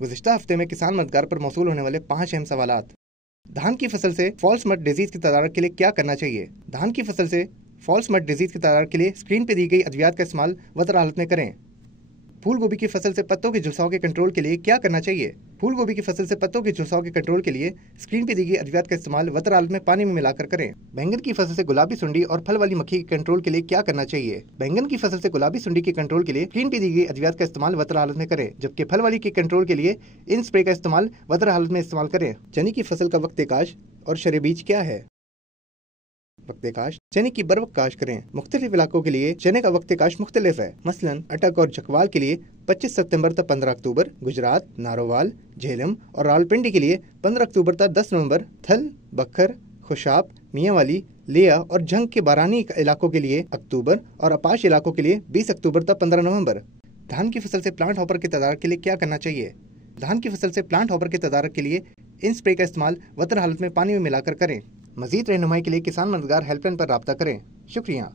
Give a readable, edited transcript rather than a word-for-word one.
गुज़िश्ता हफ्ते में किसान मददगार पर मौसूल होने वाले 5 अहम सवालात। धान की फसल से फॉल्स मड डिजीज की तदारक के लिए क्या करना चाहिए? धान की फसल से फॉल्स मड डिजीज की तदारक के लिए स्क्रीन पर दी गई अद्वियात का इस्तेमाल वतर हालत में करें। फूल गोभी की फसल से पत्तों के झुलसाव के कंट्रोल के लिए क्या करना चाहिए? फूल गोभी की फसल से पत्तों के झुलसाव के कंट्रोल के लिए स्क्रीन पर दी गई अद्वियात का इस्तेमाल वतर हालत में पानी में मिलाकर करें। बैंगन की फसल से गुलाबी सुंडी और फल वाली मक्खी के कंट्रोल के लिए क्या करना चाहिए? बैंगन की फसल से गुलाबी सुंडी के कंट्रोल के लिए स्क्रीन पर दी गई अद्वियात का इस्तेमाल वतर हालत में करें, जबकि फल वाली के कंट्रोल के लिए इन स्प्रे का इस्तेमाल वतर हालत में इस्तेमाल करें। चने की फसल का वक्त काश और शरे बीज क्या है? वक्त काश चने की बर वक्त काश करें। मुख्तलिफ इलाकों के लिए चने का वक्त काश मुख्तलिफ है। मसलन अटक और चकवाल के लिए 25 सितंबर तक 15 अक्टूबर, गुजरात, नारोवाल, झेलम और रावलपिंडी के लिए 15 अक्टूबर तक 10 नवंबर, थल, बखर, खुशाब, मियांवाली, लिया और झंग के बारानी इलाकों के लिए अक्टूबर और अपाश इलाकों के लिए 20 अक्टूबर तक 15 नवंबर। धान की फसल से प्लांट हॉपर के तदारक के लिए क्या करना चाहिए? धान की फसल से प्लांट हॉपर के तदारक के लिए इन स्प्रे का इस्तेमाल वतर हालत में पानी में मिलाकर करें। मजीद रहनुमाई के लिए किसान मददगार हेल्पलाइन पर राब्ता करें। शुक्रिया।